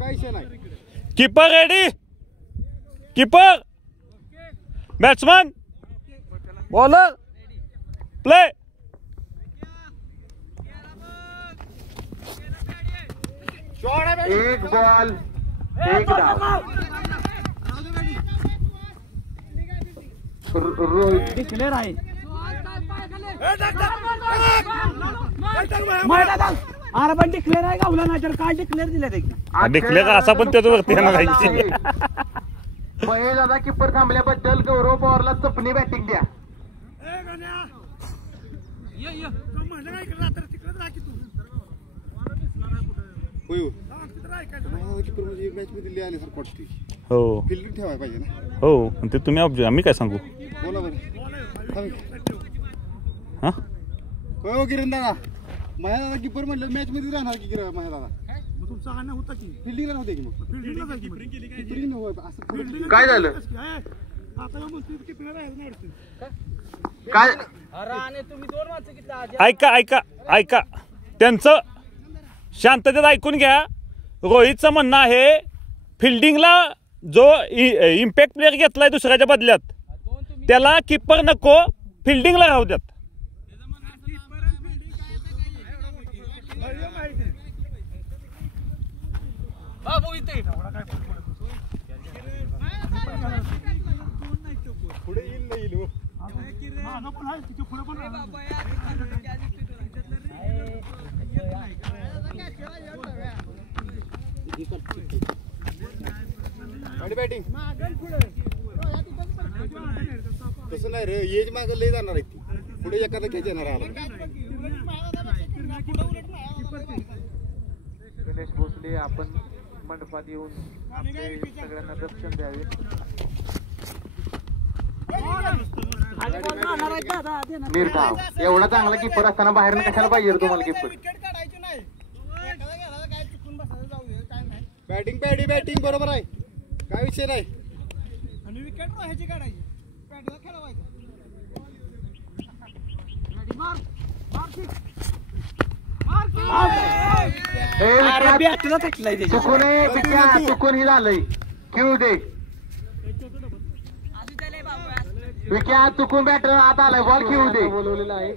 काय विषय नाही. Keeper ready. Keeper batsman bowler play. एक बॉल एक डाव. रोहित क्लिअर आहे. अरे पण डिक्लेअर आहे गावला नाही तर काय डिक्लेअर दिल्या डिक्लेअर असा पण त्याच्यावरती येणार. महेश दादा किपर थांबल्याबद्दल गौरव पवारला चपणी बॅटिंग द्या. हो फिल्डिंग ठेवायला पाहिजे ना. हो ते तुम्ही ऑब्जेक्ट आम्ही काय सांगू. बोला बरं. हा हो किरण दादा. माझ्या दादा किपर म्हटलं मॅच मध्ये राहणार की किरण माझ्या दादा. तुमचा आणणं होता की फिल्डिंगला नव्हते की मग फिल्डिंग असं काय झालं काय ऐका ऐका ऐका त्यांचं शांततेत ऐकून घ्या. रोहितचं म्हणणं आहे फिल्डिंगला जो इम्पॅक्ट प्लेअर घेतलाय दुसऱ्याच्या बदल्यात त्याला किपर नको फिल्डिंगला राहू द्यात. पुढे येईल नाही येईल. बॅटिंग तसं नाही रे. एज माग लय जाणार आहे ती. पुढे एखादा खेच येणार आला. गणेश भोसले आपण मंडपात येऊन सगळ्यांना दर्शन द्यावे. निर्धाव एवढा चांगला किपर असताना बाहेर कशाला पाहिजे तुम्हाला किपर. बॅटिंग बॅटिंग बॅटिंग बरोबर आहे. काय विषय नाही. आणि विकेट ह्याची काढायची बॅटला खेळवायचं. चुकून ही झालंय. क्यू दे विकेट चुकून बॅटर आत आलाय. बॉल खेळू दे बोलवलेला आहे.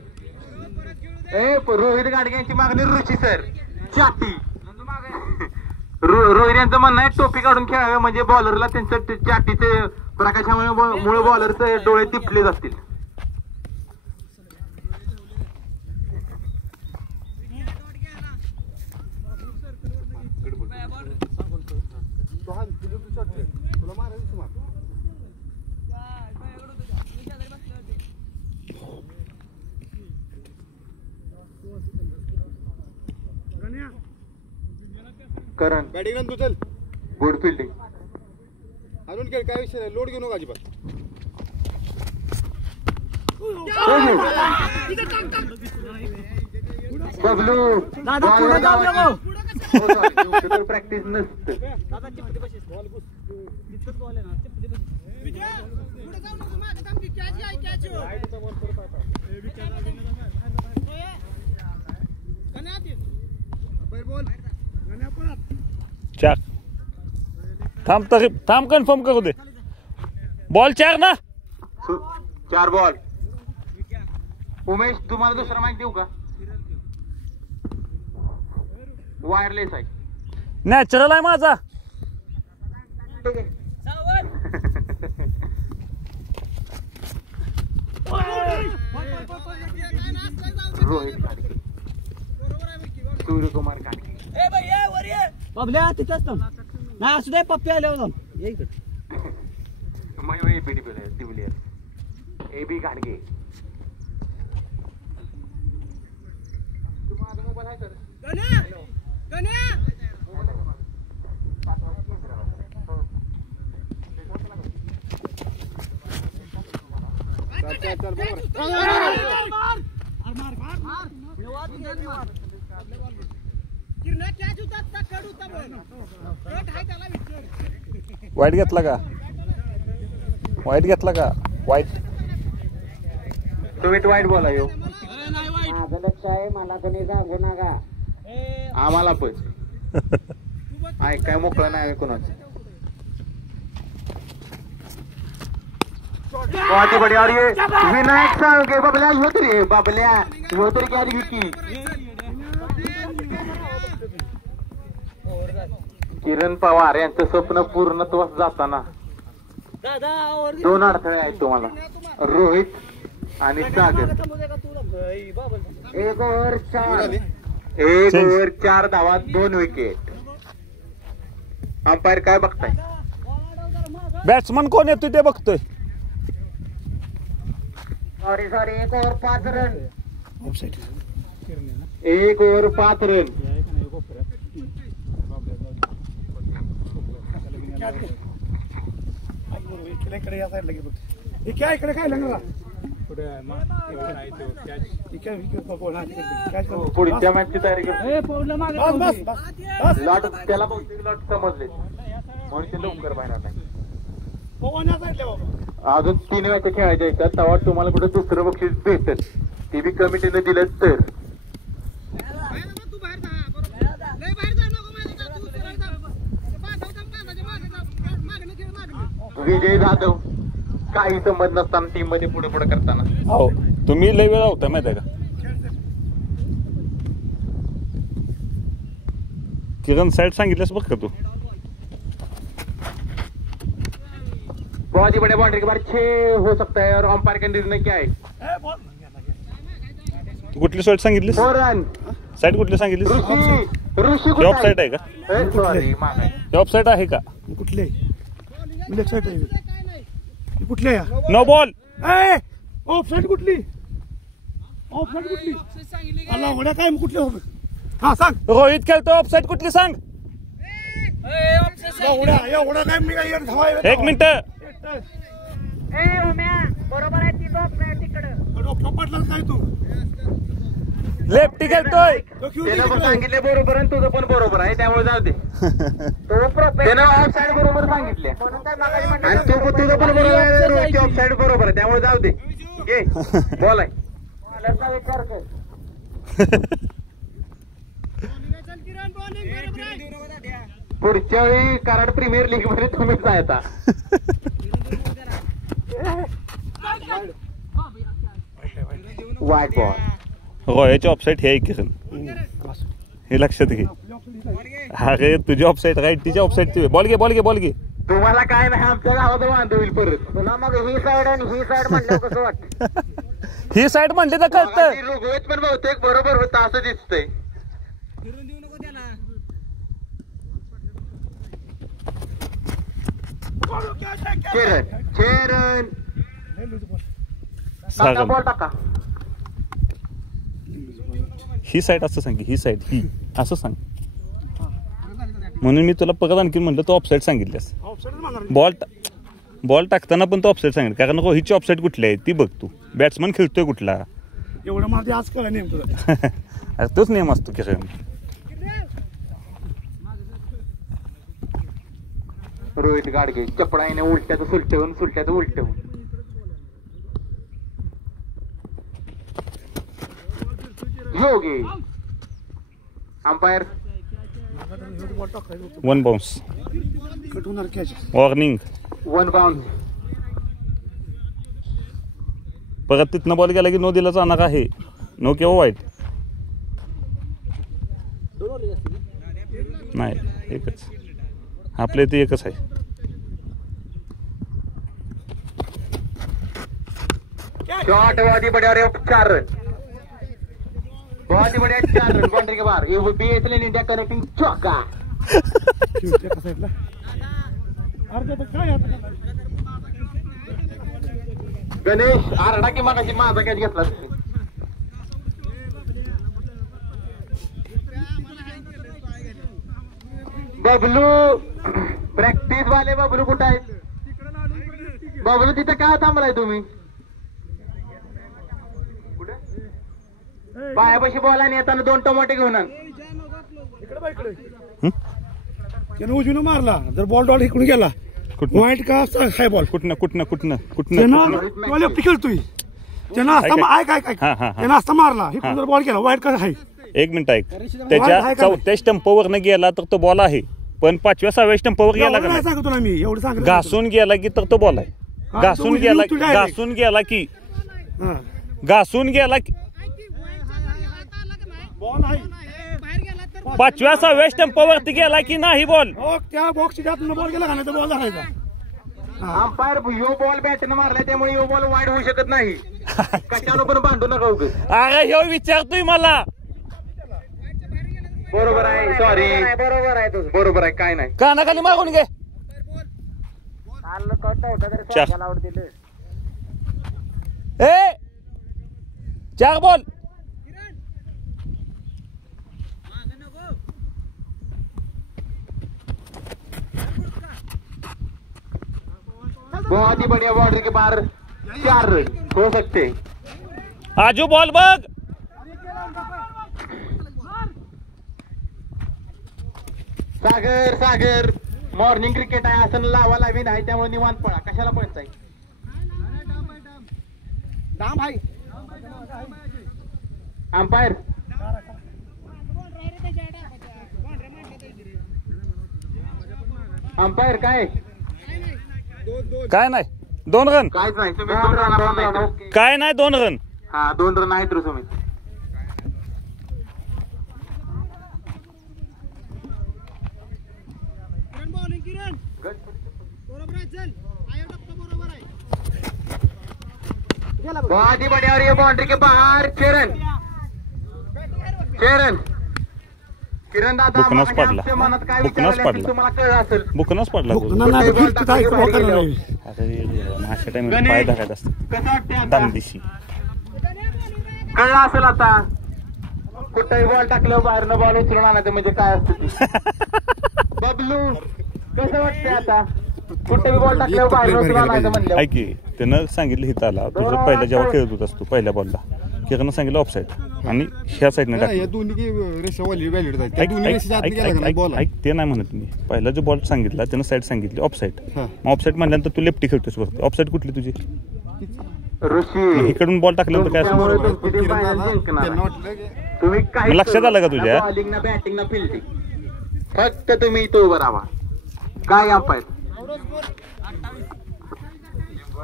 रोहित गाडगे यांची मागणी ऋषी सर चाटी. रोहित यांचं म्हणणं आहे टोपी काढून खेळावे म्हणजे बॉलरला त्यांचं चाटीचे प्रकाशामुळे बॉलरचे डोळे तिपले जातील. तुला मारायचं मार. करण बॅटिंग रन तू चल. Good fielding. अजून खेळ. काय विषय नाही. लोड घेऊ नका अजिबात. बबलू प्रॅक्टिस नसते. चार थांब तरी थांब कन्फर्म करू दे. बॉल 4 ना. 4 बॉल. उमेश तुम्हाला दुसरा माहिती देऊ का. वायरलेस आहे. नॅचरल आहे माझा. रोहित गाडगे सूर्यकुमार गाडगे पब्ल्या तिथंच नाही असू दे. पप्पी आल्यावर जाऊन ये इकडे. A B Gadge. मोबाईल आहे सर. वाईट घेतला का. वाईट घेतला का. वाईट तुम्ही वाईट बोला यो. माझं लक्ष आहे. मला कोणी सांगू नका. आम्हाला पण नाही काय मोकळं नाही कोणाचं. बहुत ही बढ़िया. और ये विनायक साहब के बबल्या ह्यो तरी बबल्या ह्यो तरी क्या की किरण पवार यांचं स्वप्न पूर्णत्वास जाताना दोन अडथळे आहेत तुम्हाला, रोहित आणि सागर. 1 ओव्हर 4 धावा 2 विकेट. अंपायर काय बघताय? बॅट्समन कोण येतोय ते बघतोय. Sorry 1 over 5 run. 1 over 5 run. पुढच्या मॅचची तयारी करतो. लॉट त्याला बहुतेक लॉट समजले म्हणून ते लवकर बाहेर नाही. अजून 3 मॅच खेळायच्या आहेत तेव्हा तुम्हाला कुठं दुसरं बक्षीस भेटेल, ते बी कमिटीने दिलं तर. विजय जाधव काही संबंध नसताना टीम मध्ये पुढे करताना. हो तुम्ही लय वेळा होता माहिती आहे का. किरण साईड सांगितलंस बघ का तू. बहुत ही बड़े बाउंड्री के बाद 6 हो सकता है और अंपायर का निर्णय क्या है? तू कुठली साईड सांगितलीस? 4 रन. साईड कुठली सांगितलीस? ऋषी ऑफ साईड आहे का? सॉरी ऑफ साईड आहे का? कुठले कुठले नो बॉल. ऑफ साईड कुठली? ऑफ साईड कुठली? अल्ला काय कुठले? हा सांग. रोहित खेळतो ऑफ साईड कुठली सांग. एवढा काय मी काय धावाय. 1 मिनिट. बरोबर आहे ती तिकडं पडलं काय तू? लेफ्टी खेळतोय. त्यानं पण सांगितले बरोबर आणि तुझं पण बरोबर आहे त्यामुळे जाऊ दे. त्यानं ऑफ साईड बरोबर सांगितले आणि तुझं पण बरोबर आहे, ऑफ साईड बरोबर आहे त्यामुळे जाऊ दे. घे बॉल आहे. पुढच्या वेळी कराड प्रीमियर लीग मध्ये तुम्ही जायचा. वाईट बॉल. रोयाची ऑफसाईड हे आहे किरण, हे लक्षात घे. अरे तुझी ऑफसाईड राईट, तिची ऑफसाईड. बॉल घे बॉल घे बॉल घे. तुम्हाला काय नाही, आमच्या गावात वांद होईल परत. पुन्हा मग ही साईड आणि ही साईड म्हणलं कसं वाटतं? ही साईड म्हणली तर कळतं. रोहित पण बहुतेक बरोबर होता असं दिसतंय. चेरन टाका बॉल टाका. ही साईड असं सांग, ही साईड ही असं सांग. म्हणून मी तुला परत आणखी म्हणलं तू ऑफसाईड सांगितल्यास. बॉल टाकताना पण तू ऑफसाईड सांगितलं, कारण रोहितची ऑफसाईड कुठली आहे ती बघ. तू बॅट्समन खेळतोय कुठला एवढं मला आज कळलं नेम तुझा. अरे तोच नियम असतो किरण. रोहित गाडगे चपडाईने उलट्यात सुलटवून सुलट्यात उलटवून. योगी अंपायर 1 बाउन्स. वॉर्निंग. 1 बाउन्स. परत तिथनं बॉल गेला की नो दिला जाणार आहे. नो किंवा वाईट नाही, एकच. आपल्या इथे एकच आहे. शॉट बहुत ही बढ़िया. 4 रन. बहुत ही बढ़िया 4 रन बाउंड्री के बाहर. ये BSL इंडिया कनेक्टिंग चौका. गणेश आरडा की मागाशी माझा कॅच घेतला. बबलू प्रॅक्टिस वाले बबलू कुठं आहेत? बबलू तिथं काय थांबलाय तुम्ही? पायापाशी बॉल आणि येताना 2 टमाटे घेऊन आण. त्यानं उजवीनं मारला, जर बॉल डॉल इकडून गेला वाईट का हाय बॉल कुठनं खेळतोय त्यानं असता त्यानं असता मारला इकडून जर बॉल गेला वाईट का हाय. 1 मिनिट ऐक. त्याच्या 4थ्या स्टंपवरनं गेला तर तो बॉल आहे, पण 5व्या 6व्या स्टंपावर गेला का नाही नाही, सांगतो तुला मी एवढं सांगितलं. घासून गेला की तर तो बोलाय. घासून गेला की हा. घासून गेला की बॉल आहे 5व्या 6व्या स्टंपावरती गेला की नाही बॉल. हो त्या बॉक्सच्या आतून बॉल गेला का नाही तर बॉल धरायचा. अंपायर यो बॉल बॅटनं मारलाय त्यामुळे यो बॉल वाईड होऊ शकत नाही. कशानं पण भांडू नका उगाच. अरे ह्यो विचारतोय मला. बरोबर आहे, सॉरी बरोबर आहे तुझं. बरोबर आहे, काय नाही. कानाखाली मागून घे. काल कळत होता तरी चार. सोन्याला आउट दिलं. ए 4 बॉल. बहुत ही बढ़िया बाउंड्री के बाहर 4 रन हो सकते. आजू बॉल बघ. सागर मॉर्निंग क्रिकेट आहे असं लावा लावी नाही त्यामुळे निवांत पळा. कशाला पळताय. दाम भाई अंपायर अंपायर काय काय नाही 2 रन. काहीच नाही. तुम्ही 2 रन काय नाही 2 रन. हा 2 रन आहेत रे तुम्ही. बहुत ही बढ़िया और ये बाउंड्री के बाहर 6 रन किरण दादा बुकनाच मगाशी पडला. आमच्या मनात काय बुकनाच विचार आले पडला. तुम्हाला कळलं असेल. बुकनच पडला. नाही, नाही, फिरतो काय करू, वाटायला नाही. अशा टाइमला पाय धरायचा असतो. कसं वाटतंय आता? दांदिशी कळलं असेल आता. कुठेही बॉल टाकलं बाहेरनं बॉल उचलून आणायचं म्हणजे काय असतं ते. बबलू कसं वाटतंय आता. कुठेही बॉल टाकलं बाहेर उचलून आणायचं म्हणलं. ऐक की त्यानं सांगितलं हिथं आला तुझं पहिला जेव्हा खेळत होतास तू पहिल्या बॉलला किरण सांगितलं ऑफ साईड आणि ह्या साईडने या टाकलं. दोन्ही रेषा व्हॅलिड आहेत. त्या ऐक दोन्ही रेषेच्या आत गेला का नाही बॉल. ऐक ते नाही म्हणत मी. पहिला जो बॉल सांगितला त्यानं साईड सांगितली ऑफ साईड. हा. मग ऑफ साईड म्हणल्यानंतर तू लेफ्टी खेळतोस वरती. ऑफ साईड कुठली तुझी. ऋषी इकडून बॉल टाकल्यानंतर काय असं त्यामुळे पण तुमची किरण final दादा, जिंकणार. त्यांना वाटलं की तुम्ही काही मग लक्षात आलं का तुझ्या? बॉलिंग ना बॅटिंग ना फिल्डिंग फक्त तुम्ही इथं उभं राहा. काय अंपायर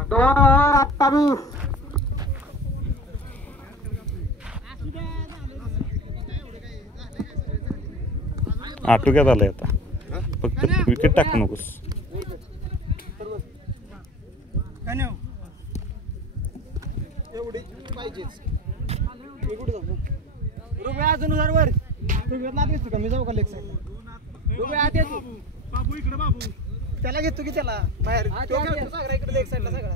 2 over 28. आटोक्यात आलाय आता. फक्त विकेट टाकू नकोस. एवढी पाहिजेच. मी कुठे जाऊ रुपये अजून वर क्रिकेटला दिसतो का मी जाऊ का लेग साईड. रुपये आत येतो बाबू इकडे बाबू त्याला घेतो की त्याला बाहेर इकडे लेग साईडला सगळा.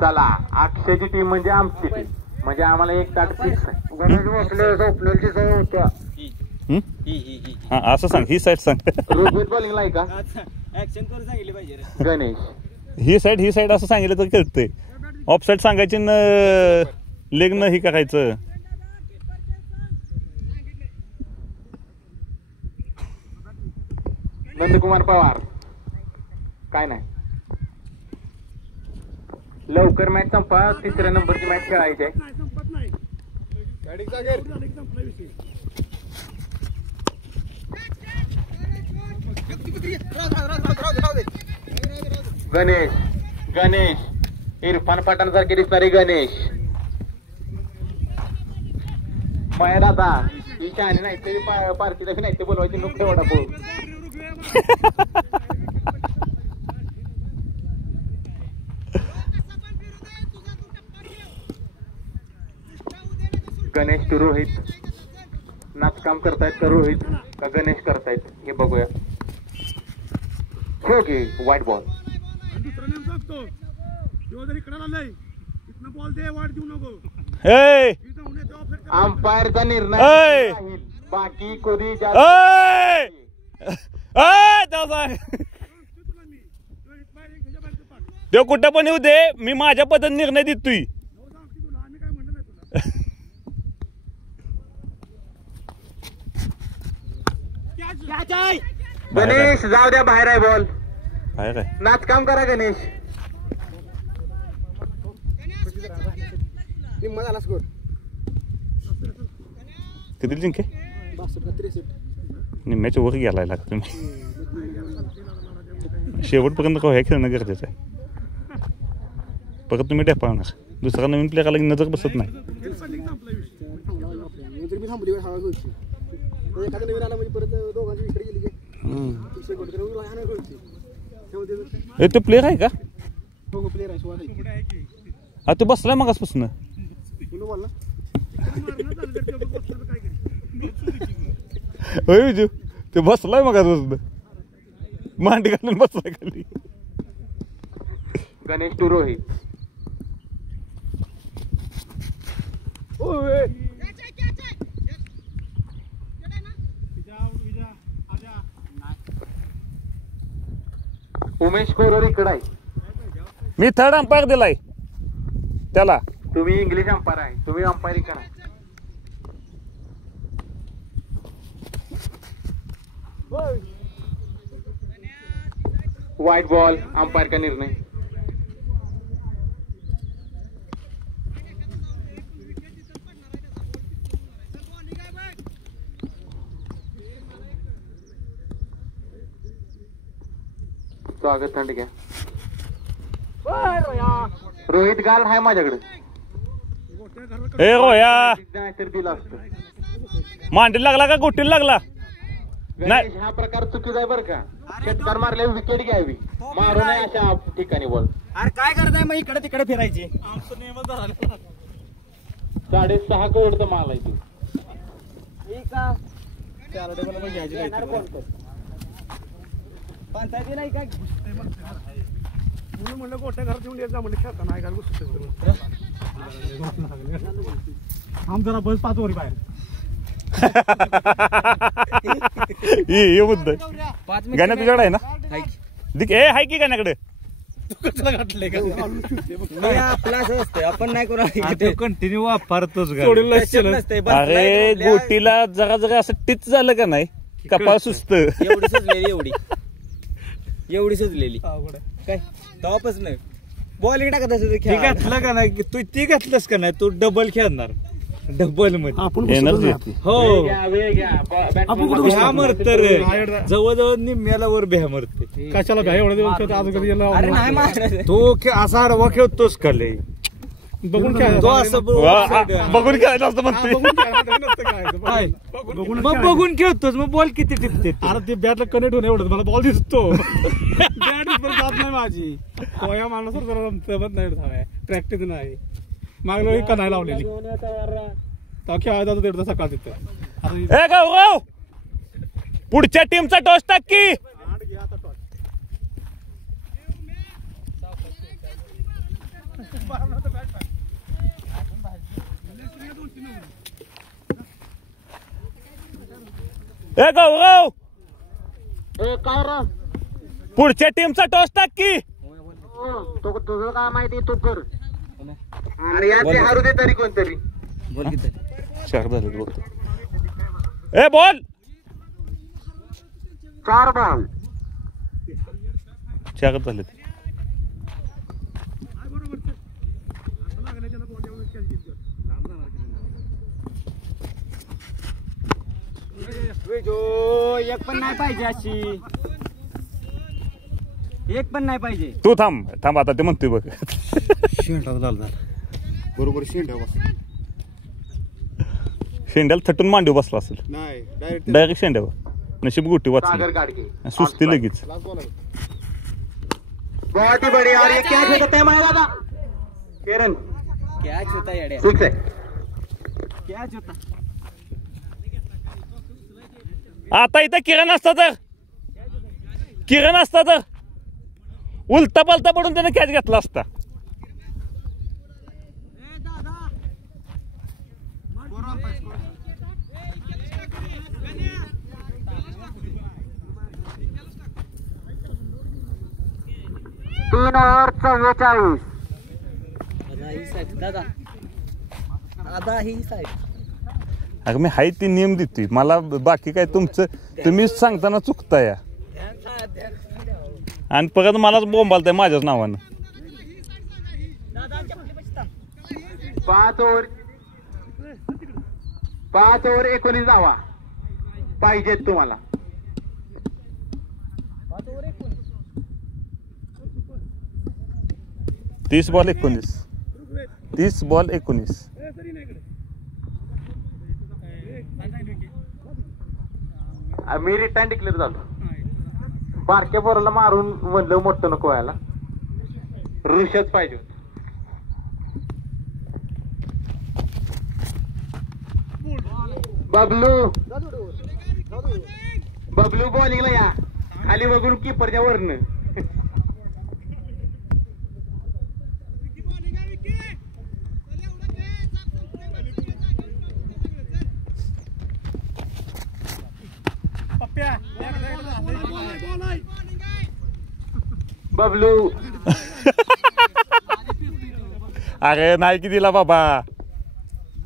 चला अक्षयची टीम म्हणजे आमची टीम म्हणजे आम्हाला 1 ताट फिक्स आहे. स्वप्नलची सवय होत्या. हा असं सांग. ही साईड सांग. रोहित बॉलिंगला आहे का ऍक्शन करून सांगितली पाहिजे रे. गणेश. ही साईड असं सांगितलं तर खेळतंय. ऑफ साईड सांगायची न लेग न ही करायचं. नंदकुमार पवार काय नाही. लवकर मॅच संपा. 3ऱ्या नंबरची मॅच खेळायची आहे. नाही संपत नाही. गाडीत जागेर. झालं की संपला विषय. गणेश इरफान पठाण सारखे दिसणारे गणेश. माया दादा ही शहाणी नाही तरी पार्टीला नाही ते बोलवायचे नको एवढा बोल. गणेश टू रोहित. नाचकाम करतायत का रोहित का गणेश करतायत हे बघूया. ओके वाईट बॉल. दुसरा नेम सांगतो जेव्हा जर इकडे आलंय इथनं बॉल दे वाढ देऊ नको. ए इथं होणे ते ऑफसेट करा. अंपायरचा निर्णय ऐ! राहील. बाकी कोणी ए तुला मी तो हिट बाहेर एक ह्याच्या बाहेर तू पाड. तो कुठं पण येऊ दे मी माझ्या पद्धतीने निर्णय देतोय. हो सांग की तुला आम्ही काय म्हणलं नाही तुला. गणेश जाऊ द्या बाहेर आहे बॉल. काय काय नाचकाम करा गणेश. निम्मा झाला स्कोर. किती जिंके 62 का 63. निम्म्याच्या वर गेलाय लागतं तुम्ही शेवटपर्यंत हे खेळणं गरजेचं आहे. परत तुम्ही डेपावणार दुसरा नवीन प्लेअर आला की नजर बसत नाही. मी थांबली हवा घ्यायची एखादा नवीन आला म्हणजे परत दोघांची इकडे गेली की तो प्लेअर आहे का? हो प्लेअर आहे स्वाद हा तो बसलाय मगासपासून. बोल ना होय विजू ते बसलाय मगासपासून मांडी घालून बसलाय खाली. गणेश टू रोहित. उमेश कोरोर इकडे आहे. मी थर्ड अंपायर दिलाय त्याला. तुम्ही इंग्लिश अंपायर आहे. तुम्ही अंपायरिंग करा. व्हाइट बॉल अंपायर का निर्णय. स्वागत थंड घ्या. रोहित गाल आहे माझ्याकडे. ए रोया नाहीतर दिला असतं. मांडीला लागला का गोटीला लागला? गणेश हा प्रकार चुकीचा आहे बरं का. षटकार मारल्या विकेट घ्यावी मारू नये अशा ठिकाणी बॉल. अरे काय करताय मग इकडे तिकडे फिरायची 6.5 करोडचा माल आहे. पंचायती नाही काय म्हणून म्हणलं गोट्या घरात येऊन येत जा म्हणलं खेळता नाही काय गोष्ट आम जरा बस 5 वर बाहेर ये मुद्दा गाण्या तुझ्याकडे आहे ना? ए हाय की गाण्याकडे आपला असं असतं आपण नाही करू कंटिन्यू वापरतोच. अरे गोटीला जरा जरा असं टिच झालं का नाही कपाळ सुस्त. एवढी सजलेली एवढी सजलेली काय टॉपच नाही. बॉलिंग टाकत असं ती घातलं का नाही तू ती घातलंस का नाही तू डबल खेळणार. डबल मध्ये एनर्जी हो भ्या मरत रे जवळजवळ निम्म्याला वर भ्या मरते. कशाला भ्या एवढं दिवस आज कधी अरे नाही मारणार. तू असा आडवा खेळतोस का लय बघून खेळायचं. तो असं बघून खेळायचं असतं म्हणते. मग बघून खेळतोस मग बॉल किती टिपते. अरे ते बॅटला कनेक्ट होऊन एवढं मला बॉल दिसतो. बॅट जात नाही माझी कोया माणूस जमत नाही प्रॅक्टिस नाही मागलं का नाही लावलेली तेव्हा खेळायला जातो तेवढं सकाळ तिथं. ए गाव पुढच्या टीमचा टॉस टाक की. ए गाव पुढच्या टीमचा टॉस टाक की. तुझं काय माहिती तू कर. आणि याचे हारू दे तरी कोणतरी. चार झाले बघतो. ए बॉल 4 बॉल. चार झाले. एक पण नाही पाहिजे अशी. एक पण नाही पाहिजे. तू थांब आता ते म्हणतोय बघ. बरोबर शेंड्या शेंड्याला थटून मांडीव बसला असेल. नाही डायरेक्ट डायरेक्ट शेंड्यावर नशीब गोटी सागर वाचली गाडगे सुस्ती लगेच. बहुत ही बढिया. और ये कैच होता है हमारा दादा किरण. कॅच होता येड्या. 6 है. कॅच होता. आता इथं किरण असता तर उलटा पालता पडून त्याने कॅच घेतला असता. तीन ओव्हर 44. दादा दादा ही साईड. अगं मी हाय ती नियम देतोय मला बाकी काय तुमचं तुम्हीच सांगताना चुकता या आणि परत मलाच बोंबालताय माझ्याच नावानं. 5 ओव्हर 19 धावा पाहिजेत तुम्हाला. 30 बॉल 19. 30 बॉल 19. मी रिटायर डिक्लेअर झालो. बारक्या पोराला मारून म्हणलं मोठं नको व्हायला, ऋषच पाहिजे होत. बबलू बॉलिंगला या, खाली बघून कीपरच्या वरनं. बबलू अरे नाही की दिला बाबा.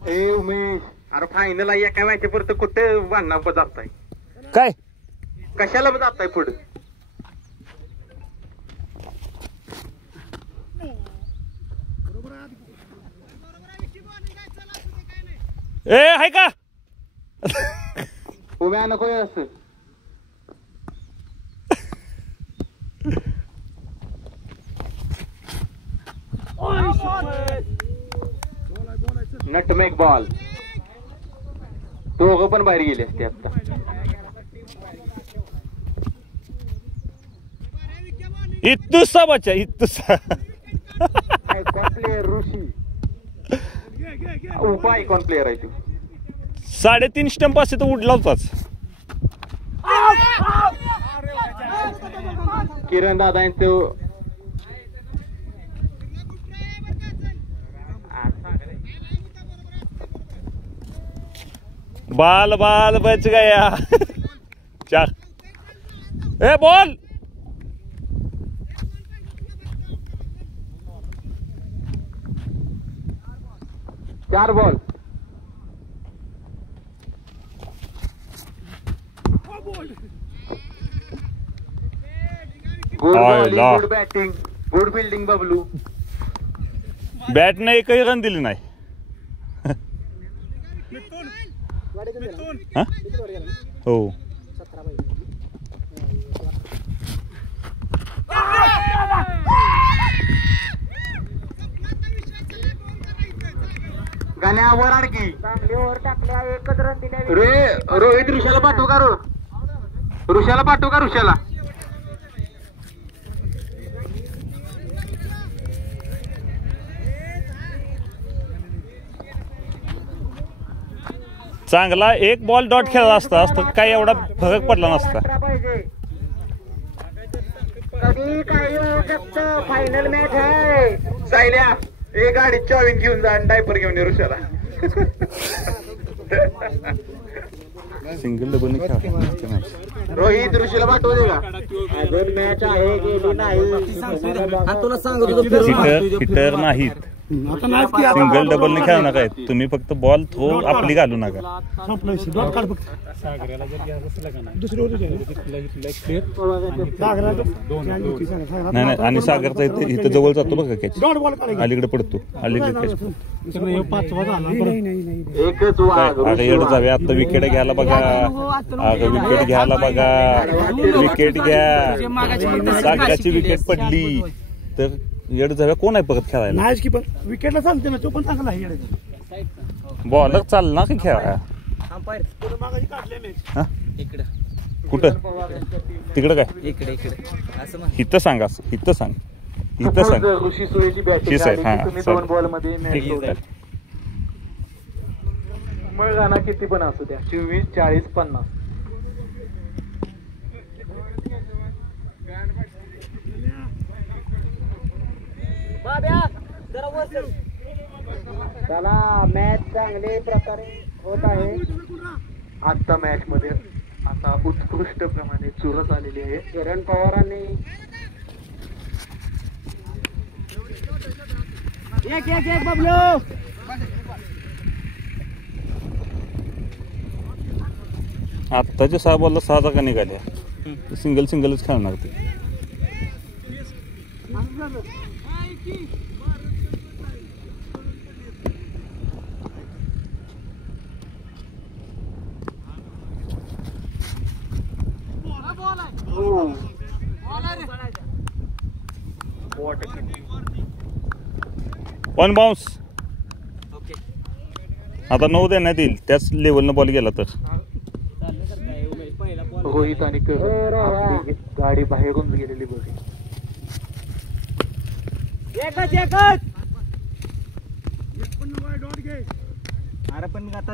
ए उमेश, अरे फायनल आहे एका मॅच पुरतं कुठे वाढणार जाताय? काय कशाला जाताय पुढे? ए आहे का उभ्या नको असं. नटमेक बॉल. दोघं पण बाहेर गेले असते आता. इतुसा बच्चा इतुसा. आयकॉन प्लेअर ऋषी, उभा आयकॉन प्लेअर आहे तू. 3.5 स्टंप असते तर उडला होताच. किरण दादा यांचं बाल बाल बच गया. 4. A ball. चार ball. Good bowling, good batting, good fielding Bablu. बॅटने एकही रन दिली नाही. हा? हो गाण्यावर अडकी रे. रोहित ऋषाला पाठवू का? ऋषाला पाठवू का? ऋषाला चांगला एक बॉल डॉट खेळला असता तर काही एवढा फरक पडला नसता. कधी काही होऊ शकतं. फायनल मॅच आहे. सायल्या एक गाडी चॉविन घेऊन जा आणि डायपर घेऊन ये ऋषाला. सिंगल डबल खेळा. रोहित ऋषीला पाठवू दे का? अजून मॅच आहे गेली नाही. तुला सांगतो हिटर नाहीत. सिंगल डबल नाही खेळू नका. तुम्ही फक्त बॉल थ्रो आपली घालू नका. नाही नाही. आणि सागरचा इथं जवळ जातो बघा कॅच. अलीकडे पडतो. अलीकडे कॅच. अरे एवढं जाऊया. आता विकेट घ्यायला बघा. अगं विकेट घ्यायला बघा. विकेट घ्या. सागराची विकेट पडली तर एवढं जाऊया. कोण आहे परत खेळायला? नाहीच की पण विकेटला चालते ना. तो पण चांगला आहे. बॉलर चालला की खेळायला. कुठं तिकडं काय? इथं सांगा. इथं सांग. इथं सांग. ऋषी सोयीची बॅटिंग. हा तुम्ही 2 बॉल मध्ये मग गाणा किती पण असू द्या. 24, 40, 50. चला मॅच चांगले प्रकारे होत आहे. आजचा मॅच मध्ये आता उत्कृष्ट प्रमाणे चुरस आलेली आहे. किरण पवारांनी एक बबलू. आत्ताच्या 6 बॉलला 6 जागा निघाल्या. सिंगलच खेळणार ते. One bounce. ओके. आता 9 देण्यात येईल त्याच लेवलनं बॉल गेला तर. रोहित आणि आपली गाडी बाहेरून गेलेली बघ. एकच अरे पण मी आता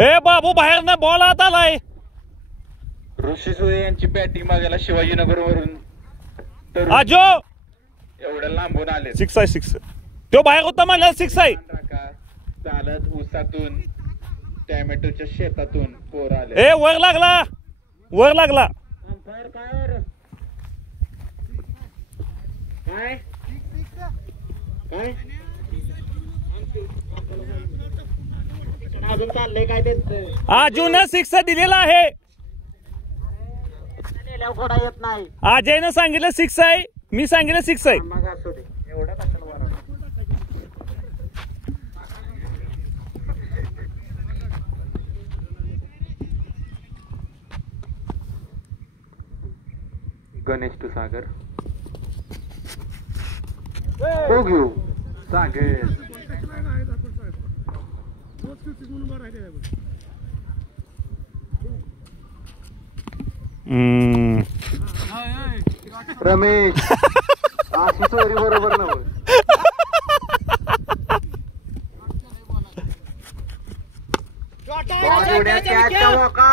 ए बाबू बाहेर ना बॉल आत आलाय. ऋषी सोय यांची बॅटिंग मागायला शिवाजीनगर वरून आजो एवढ्या लांबून आले. 6 आहे 6. तो बाहेर होता म्हणला 6 आहे. चालत ऊसातून टॅमॅटोच्या शेतातून पोर आले. ए वर लागला वर लागला. काय अजून चाललंय काय त्यांचं? आजून 6 दिलेला आहे. घोडा येत नाही. अजयनं सांगितलं 6 आहे. मी सांगितलं 6 आहे. मग असू दे एवढा कशाला वारा. गणेश टू सागर बघू सागर रमेश अशी चोरी बरोबर नव्हतं.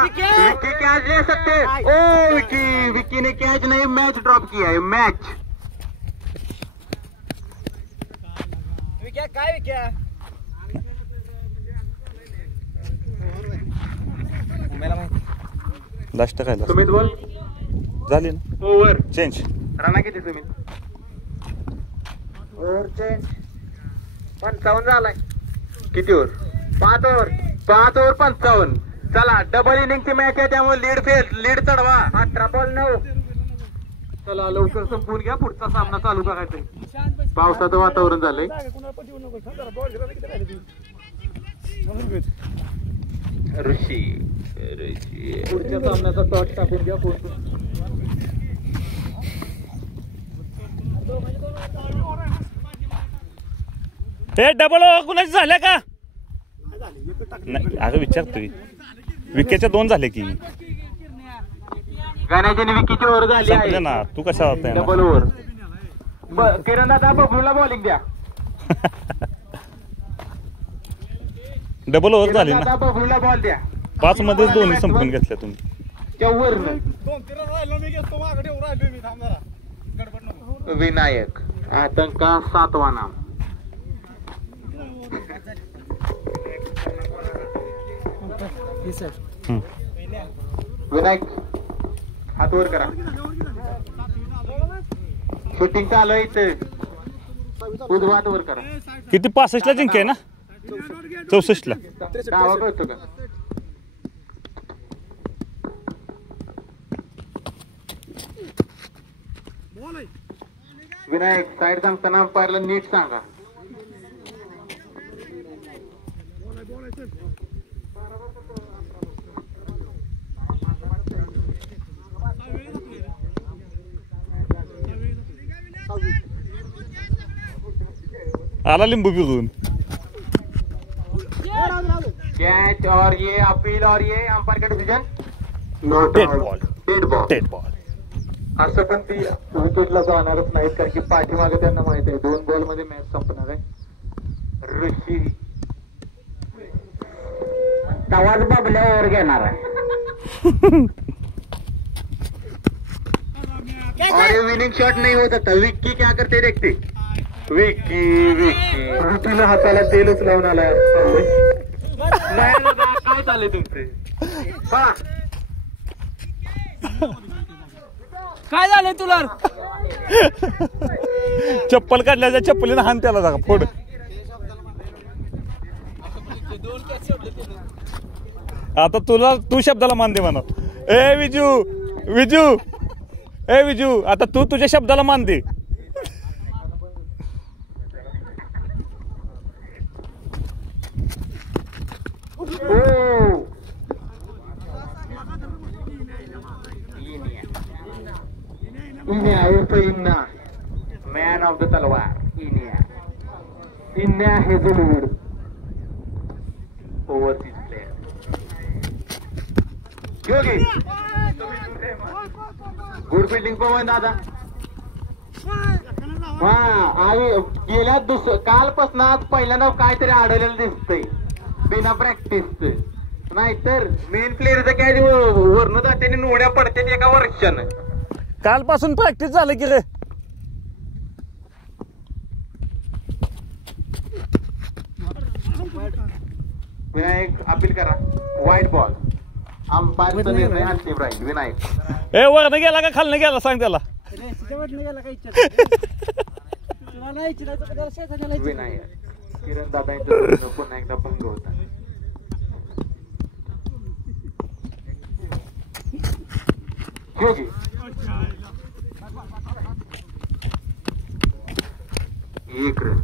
विकी कैच ले सकते. ओ विकी ने कैच नहीं मैच ड्रॉप किया है. मैच काय विक्या लास्ट काय सुमित बोल. झाली ना ओव्हर चेंज. राणा किती सुमित? ओव्हर चेंज 55 झालाय. किती ओव्हर? 5 ओव्हर. 5 ओव्हर 55. चला डबल इनिंगची मॅच आहे त्यामुळे लीड चढवा. 18 बॉल 9. चला लवकर संपवून घ्या पुढचा सामना चालू करायचा. पावसाचं वातावरण झालंय. ऋषी पुढच्या सामन्याचा टॉच टाकून घ्या. हे डबल कुणाची झाल्या का नाही? अगं विचारतोय. विकेच्या 2 झाले की गाण्याची विकीची ओव्हर झाली संपले ना. तू कशा होता डबल ओव्हर. किरण दादा बबलूला बॉलिंग द्या. डबल ओव्हर झाली ना. बबलूला बॉल द्या. 5 मध्येच 2 संपून घेतल्या तुम्ही. विनायक आतंका 7वा नाम. विनायक हात वर करा. शूटिंग चालू आहे इथं. उजवा हात वर करा. किती 65 ला जिंके ना 64 ला. डावा कळतो का? विनायक साईड सांगताना अंपायरला नीट सांगा. आला लिंबू पिऊन. कैच और ये अपील और ये अंपायर का decision. Dead ball. Dead ball. असं पण ती विकेटला जाणारच नाहीत कारण की पाठीमागे त्यांना माहित आहे 2 बॉल मध्ये मॅच संपणार आहे. ऋषी तवाच बबल्यावर घेणार आहे. अरे विनिंग शॉट नहीं हो सकता. विक्की क्या करते देखते. विक्की ऋतूला हाताला तेलच लावून आलाय. नाही दादा काय चाललंय तुमचे? काय झालंय तुला? चप्पल काढल्याच्या चप्पलीनं हान त्याला जागा फोड. आता तू शब्दाला मान दे म्हणा. ए विजू आता तू तुझ्या शब्दाला मान दे. मॅन ऑफ द तलवार इन्या हेझलवूड ओव्हरसीज प्लेअर. योगी गुड फिल्डिंग पवन दादा. हा आणि गेल्या कालपासून आज पहिल्यांदा काहीतरी आढळलेलं दिसतंय बिना प्रॅक्टिसच. नाहीतर मेन प्लेअरचं काय वरण जाते नोड्या पडतात एका वर्षानं. कालपासून प्रॅक्टिस झालं की रे. विनायक अपील करा. वाईट बॉल. अंपायरचा निर्णय अंतिम राहील. विनायक ए वरनं गेला का खालनं गेला सांग त्याला. विनायक किरण दादा पुन्हा एकदा भंग होता. योगी एक रन.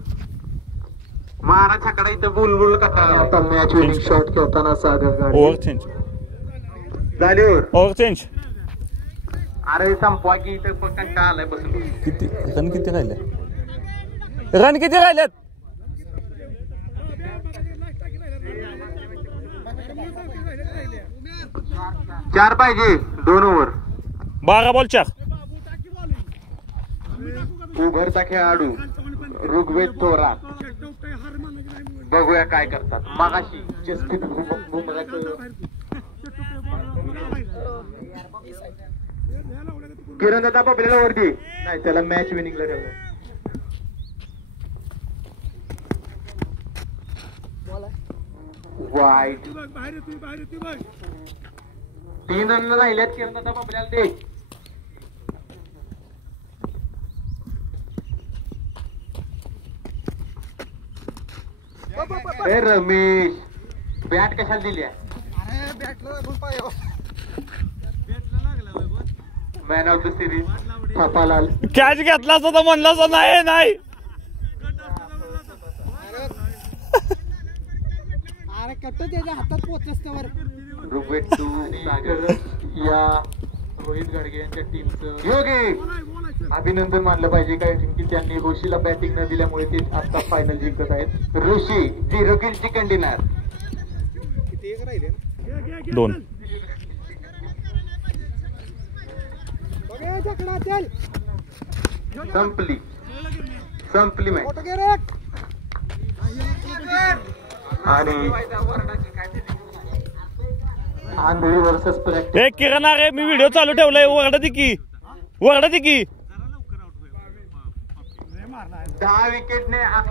मारा छकडा इथं बुलबुल कथा. आता मॅच विनिंग शॉट खेळताना सागर ओव्हर चेंज झाली. Over change. अरे संपवा की इथं कंटाळा आलाय बसून. किती रन किती राहिलेत. चार पाहिजे 2 ओव्हर. 12 बॉल 4. उघडता खेळाडू ऋग्वेद थोरात. बघूया काय करतात. मागाशी जस्टिन किरण दादा बबल्याला वरती नाही त्याला मॅच विनिंगला ठेवलं. वाईट. 3 रन राहिल्यात. किरण दादा बबल्याला दे. ए रमेश बॅट कशाला दिली आहे. Man of the series Thapalal. Catch घेतला असता तर म्हणला असता नाही. अरे कट्ट त्याच्या हातात पोचस त्यावर. ऋग्वेद 2 सागर या रोहित गाडगे यांच्या टीमचं योगी अभिनंदन मानलं पाहिजे. काय की त्यांनी ऋषीला बॅटिंग न दिल्यामुळे ते आता फायनल जिंकत आहेत. ऋषी 0 किलची कंटेनर. 2. संपली मॅच. आणि आंधळी वर्सेस प्रॅक्टिस. ए किरण अरे मी व्हिडिओ चालू ठेवलाय. वरडा दे की 10 विकेटने